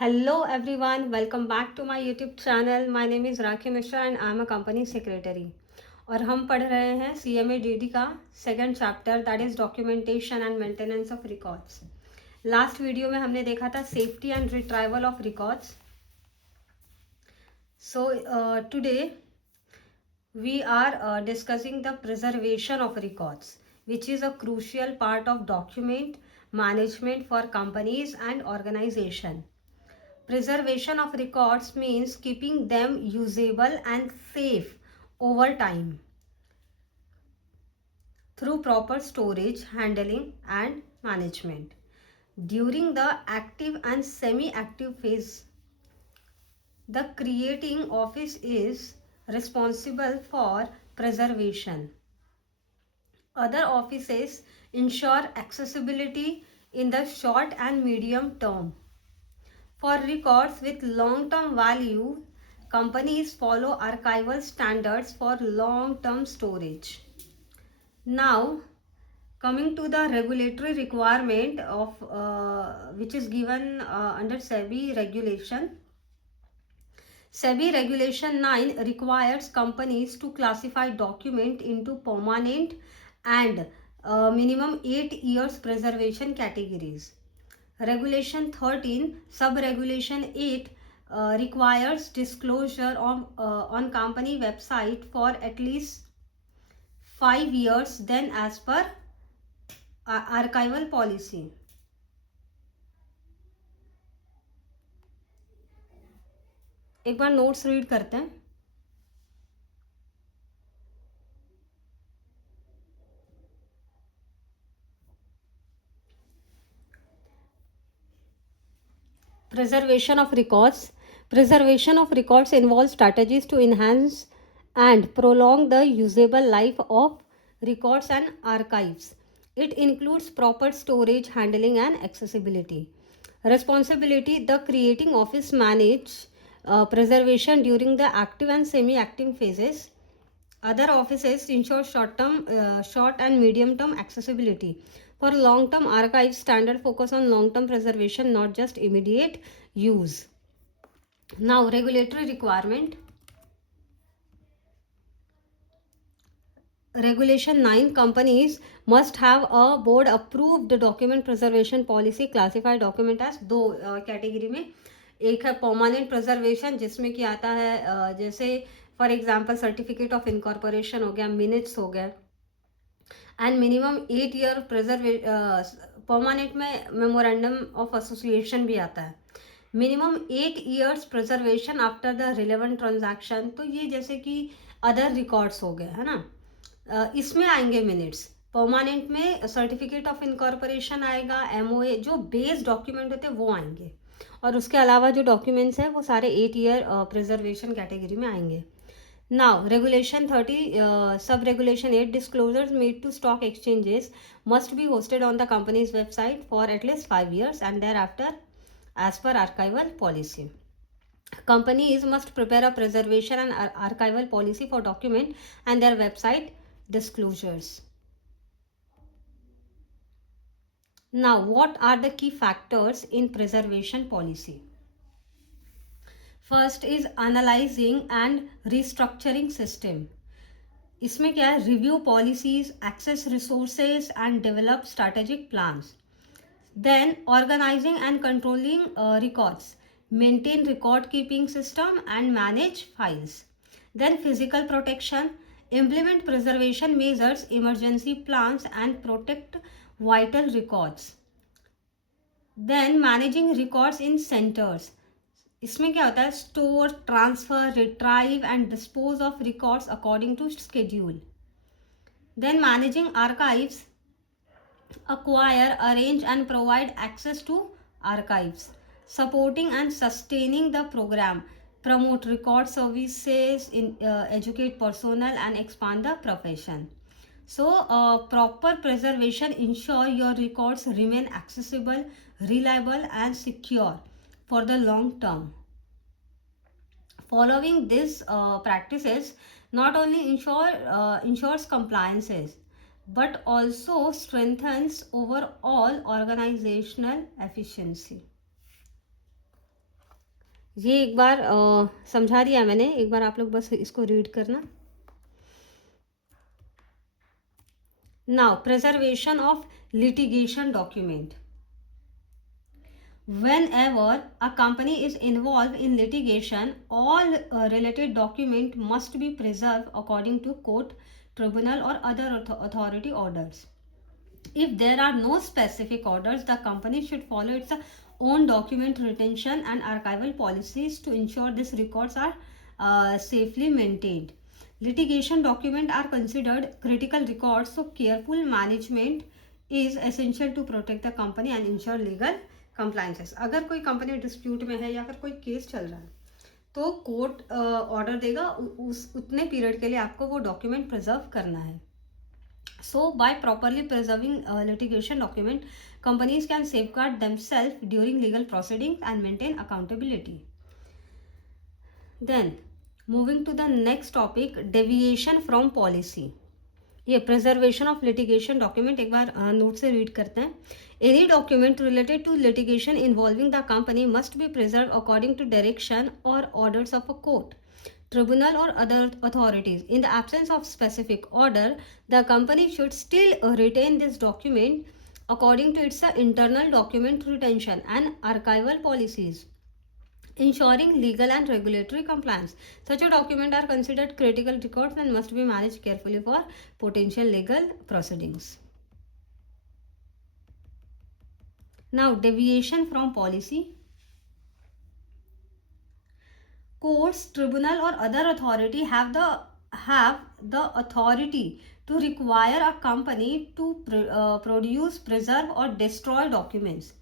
Hello everyone, welcome back to my YouTube channel. My name is Rakhi Mishra and I am a company secretary. और हम पढ़ रहे हैं CMA DD का second chapter that is documentation and maintenance of records. Last video में हमने देखा था safety and retrieval of records. So today we are discussing the preservation of records, which is a crucial part of document management for companies and organization. Preservation of records means keeping them usable and safe over time through proper storage, handling, and management. During the active and semi-active phase, the creating office is responsible for preservation. Other offices ensure accessibility in the short and medium term. For records with long-term value, companies follow archival standards for long-term storage. Now, coming to the regulatory requirement of which is given under SEBI regulation. SEBI Regulation 9 requires companies to classify document into permanent and minimum 8 years preservation categories. Regulation 13, Sub-Regulation 8 requires disclosure on company website for at least 5 years then as per archival policy. एक बार notes read करते हैं. Preservation of records. Preservation of records involves strategies to enhance and prolong the usable life of records and archives. It includes proper storage, handling, and accessibility. Responsibility. The creating office manage preservation during the active and semi-active phases. Other offices ensure short and medium-term accessibility. For long-term archives, standard focus on long-term preservation, not just immediate use. Now, regulatory requirement. Regulation 9, companies must have a board approved document preservation policy. Classify document as दो कैटेगरी में. एक है permanent preservation जिसमें कि आता है जैसे for example certificate of incorporation हो गया, मिनट्स हो गए, एंड मिनिमम 8 ईयर परमानेंट में मेमोरेंडम ऑफ एसोसिएशन भी आता है. मिनिमम 8 years preservation after the relevant transaction. तो ये जैसे कि अदर रिकॉर्ड्स हो गए है ना, इसमें आएंगे मिनट्स. परमानेंट में सर्टिफिकेट ऑफ इनकॉर्पोरेशन आएगा, एमओए जो बेस डॉक्यूमेंट होते हैं वो आएंगे, और उसके अलावा जो डॉक्यूमेंट्स हैं वो सारे 8 ईयर प्रिजर्वेशन कैटेगरी में आएंगे. Now, Regulation 30, Sub-Regulation 8, disclosures made to stock exchanges must be hosted on the company's website for at least 5 years and thereafter as per archival policy. Companies must prepare a preservation and archival policy for document and their website disclosures. Now, what are the key factors in preservation policy? First is analysing and restructuring system. इसमें क्या है, review policies, access resources and develop strategic plans. Then organising and controlling records, maintain record keeping system and manage files. Then physical protection, implement preservation measures, emergency plans and protect vital records. Then managing records in centers. इसमें क्या होता है, store, transfer, retrieve and dispose of records according to schedule. Then managing archives, acquire, arrange and provide access to archives. Supporting and sustaining the program, promote record services, educate personnel and expand the profession. So proper preservation ensure your records remain accessible, reliable and secure for the long term. Following these practices not only ensures compliances but also strengthens overall organizational efficiency. ये एक बार समझा दिया मैंने, एक बार आप लोग बस इसको रीड करना. Now preservation of litigation document. Whenever a company is involved in litigation, all related document must be preserved according to court, tribunal or other authority orders. If there are no specific orders, the company should follow its own document retention and archival policies to ensure these records are safely maintained. Litigation documents are considered critical records, so careful management is essential to protect the company and ensure legal compliances. अगर कोई company dispute में है या अगर कोई केस चल रहा है तो कोर्ट ऑर्डर देगा, उस उतने पीरियड के लिए आपको वो डॉक्यूमेंट प्रिजर्व करना है. So, by properly preserving litigation document, companies can safeguard themselves during legal proceedings and maintain accountability. Then, moving to the next topic, deviation from policy. ये preservation of litigation document एक बार नोट से रीड करते हैं. Any document related to litigation involving the company must be preserved according to direction or orders of a court, tribunal or other authorities. In the absence of specific order, the company should still retain this document according to its internal document retention and archival policies, ensuring legal and regulatory compliance. Such a document are considered critical records and must be managed carefully for potential legal proceedings. Now, deviation from policy. Courts, tribunal or other authority have the authority to require a company to produce, preserve or destroy documents.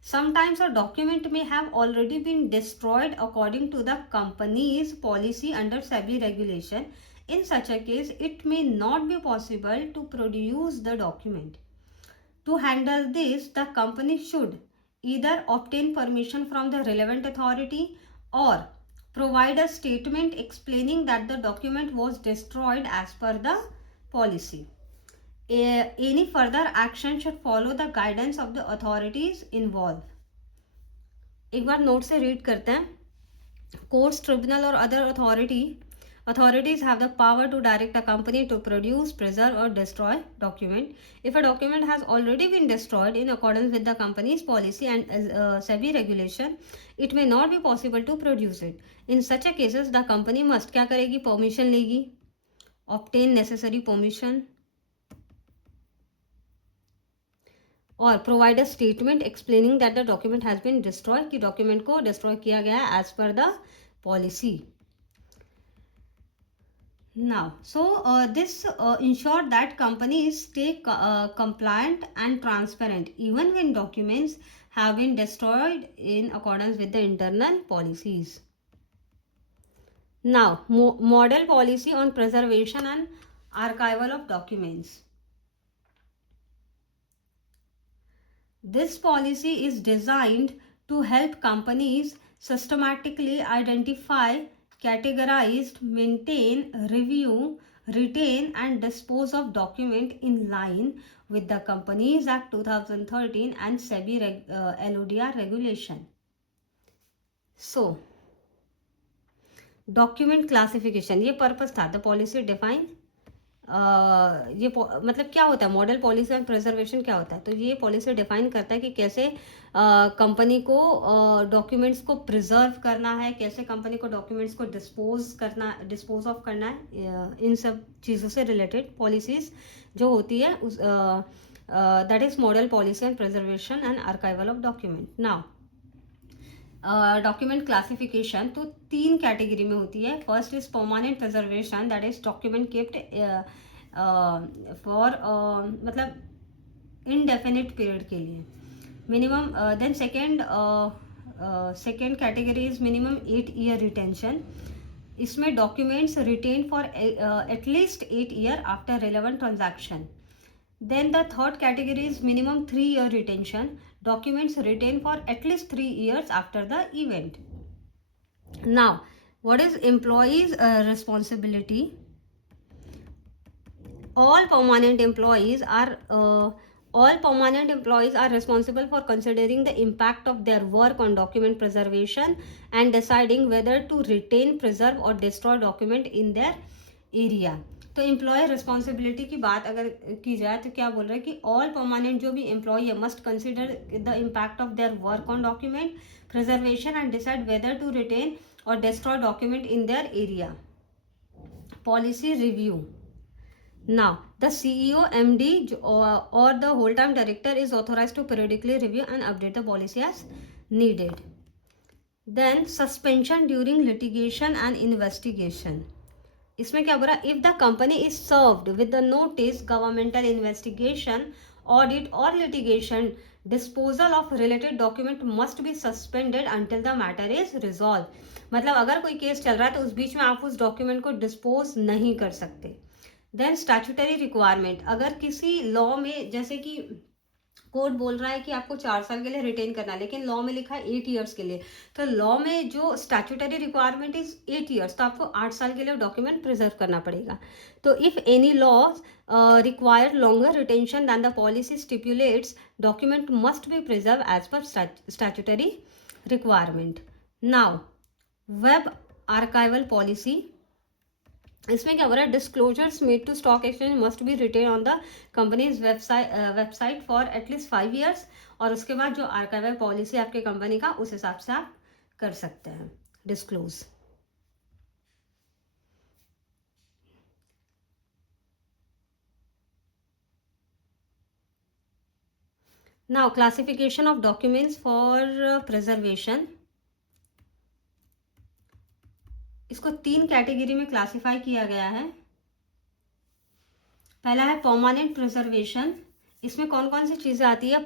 Sometimes a document may have already been destroyed according to the company's policy under SEBI regulation. In such a case, it may not be possible to produce the document. To handle this, the company should either obtain permission from the relevant authority or provide a statement explaining that the document was destroyed as per the policy. Any further action should follow the guidance of the authorities involved. एक बार नोट से रीड करते हैं. Courts, tribunal or other authorities have the power to direct a company to produce, preserve or destroy document. If a document has already been destroyed in accordance with the company's policy and SEBI regulation, it may not be possible to produce it. In such a cases, the company must क्या करेगी? Permission लेगी, obtain necessary permission और provide a statement explaining that the document has been destroy, कि document को destroy किया गया है as per the policy. Now, so this ensure that companies stay compliant and transparent even when documents have been destroyed in accordance with the internal policies. Now, model policy on preservation and archival of documents. This policy is designed to help companies systematically identify, categorize, maintain, review, retain and dispose of document in line with the Companies Act 2013 and SEBI LODR regulation. So, document classification, ये purpose था. The policy define ये मतलब क्या होता है, model policy and preservation क्या होता है. तो ये पॉलिसी डिफाइन करता है कि कैसे कंपनी को डॉक्यूमेंट्स को प्रिजर्व करना है, कैसे कंपनी को डॉक्यूमेंट्स को डिस्पोज ऑफ करना है. इन सब चीज़ों से रिलेटेड पॉलिसीज जो होती है उस that is model policy and preservation and archival of document. Now document classification तो 3 कैटेगरी में होती है. First is permanent preservation, that is document kept for मतलब इनडेफिनिट पीरियड के लिए minimum. Then second category is minimum 8 year retention. इसमें documents retain for at least 8 year after relevant transaction. Then the third category is minimum 3 year retention. Documents retained for at least 3 years after the event. Now, what is employees' responsibility? All permanent employees are All permanent employees are responsible for considering the impact of their work on document preservation and deciding whether to retain, preserve or destroy document in their area. तो employ responsibility की बात अगर की जाए तो क्या बोल रहे हैं कि ऑल परमानेंट जो भी एम्प्लॉय है must consider the impact of their work on document preservation and decide whether to retain और destroy document in their area. Policy review. Now, the CEO, MD, or the whole-time director is authorized to periodically review and update the policy as needed. Then, suspension during litigation and investigation. इसमें क्या बोल रहा है? If the company is served with the notice, governmental investigation, audit or litigation, disposal of related document must be suspended until the matter is resolved. मतलब अगर कोई केस चल रहा है तो उस बीच में आप उस डॉक्यूमेंट को डिस्पोज नहीं कर सकते. Then statutory requirement. अगर किसी लॉ में जैसे कि कोड बोल रहा है कि आपको 4 साल के लिए रिटेन करना है, लेकिन लॉ में लिखा है 8 ईयर्स के लिए, तो लॉ में जो स्टैट्यूटरी रिक्वायरमेंट इज 8 ईयर्स, तो आपको 8 साल के लिए डॉक्यूमेंट प्रिजर्व करना पड़ेगा. तो if any law require longer retention than the policy stipulates, document must be preserve as per statutory requirement. Now web archival policy. इसमें क्या हो रहा है? Disclosures made to stock exchange must be retain on the company's website for at least 5 years. और उसके बाद जो archival policy आपके कंपनी का उस हिसाब से आप कर सकते हैं disclose. Now classification of documents for preservation. इसको 3 कैटेगरी में क्लासिफाई किया गया है. पहला है परमानेंट प्रिजर्वेशन. इसमें कौन कौन सी चीज़ें आती है?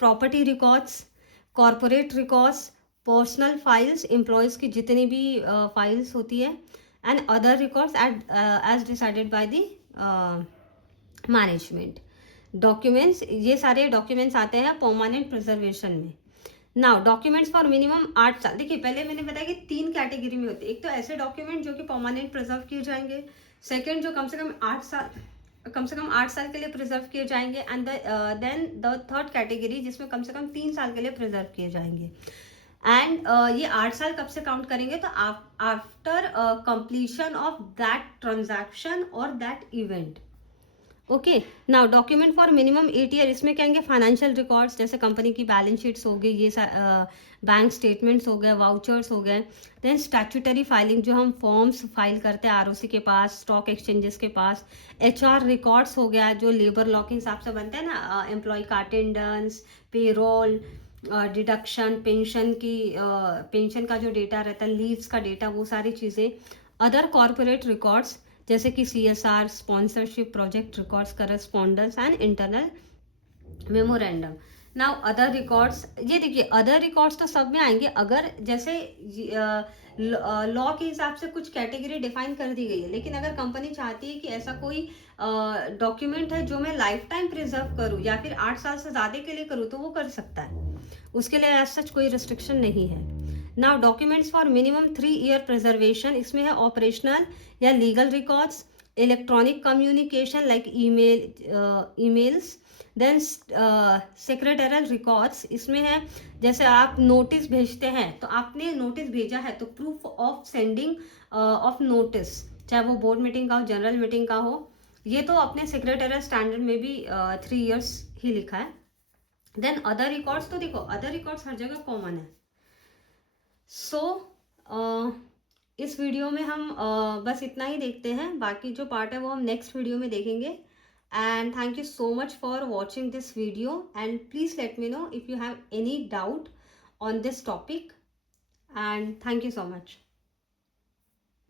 Property records, corporate records, personal files, employees की जितनी भी फाइल्स होती है, and other records as decided by the management. Documents, ये सारे डॉक्यूमेंट्स आते हैं परमानेंट प्रिजर्वेशन में. नाउ डॉक्यूमेंट्स फॉर मिनिमम 8 साल. देखिए पहले मैंने बताया कि 3 कैटेगरी में होते हैं. एक तो ऐसे डॉक्यूमेंट जो कि परमानेंट प्रिजर्व किए जाएंगे. सेकंड जो कम से कम 8 साल के लिए प्रिजर्व किए जाएंगे. And then the third category जिसमें कम से कम 3 साल के लिए प्रिजर्व किए जाएंगे. एंड ये 8 साल कब से काउंट करेंगे? तो after completion of that transaction और that event. Okay. Now document for minimum 8 year. इसमें कहेंगे फाइनेंशियल रिकॉर्ड्स, जैसे कंपनी की बैलेंस शीट्स हो गई, ये बैंक स्टेटमेंट्स हो गए, वाउचर्स हो गए. देन स्टैट्यूटरी फाइलिंग, जो हम फॉर्म्स फाइल करते हैं आरओसी के पास, स्टॉक एक्सचेंजेस के पास. एचआर रिकॉर्ड्स हो गया, जो लेबर लॉ के हिसाब से बनते हैं ना, एम्प्लॉय का अटेंडेंस, पेरोल, डिडक्शन, पेंशन का जो डेटा रहता है, लीव्स का डेटा, वो सारी चीज़ें. अदर कॉरपोरेट रिकॉर्ड्स जैसे कि CSR, sponsorship, project records, correspondence and internal memorandum. Now other records, ये देखिए अदर रिकॉर्ड्स तो सब में आएंगे अगर जैसे लॉ के हिसाब से कुछ कैटेगरी डिफाइन कर दी गई है. लेकिन अगर कंपनी चाहती है कि ऐसा कोई डॉक्यूमेंट है जो मैं लाइफ टाइम प्रिजर्व करूँ या फिर 8 साल से ज़्यादा के लिए करूँ, तो वो कर सकता है. उसके लिए एज सच कोई रिस्ट्रिक्शन नहीं है. Now documents for minimum 3 year preservation. इसमें है ऑपरेशनल या legal records, electronic communication like emails. Then secretarial records. इसमें है जैसे आप नोटिस भेजते हैं, तो आपने नोटिस भेजा है तो proof of sending of notice, चाहे वो बोर्ड मीटिंग का हो, जनरल मीटिंग का हो, ये तो अपने सेक्रेटरियल स्टैंडर्ड में भी 3 ईयर्स ही लिखा है. देन अदर रिकॉर्ड्स, तो देखो अदर रिकॉर्ड्स हर जगह कॉमन है. सो इस वीडियो में हम बस इतना ही देखते हैं. बाकी जो पार्ट है वो हम नेक्स्ट वीडियो में देखेंगे. And thank you so much for watching this video. And please let me know if you have any doubt on this topic. And thank you so much.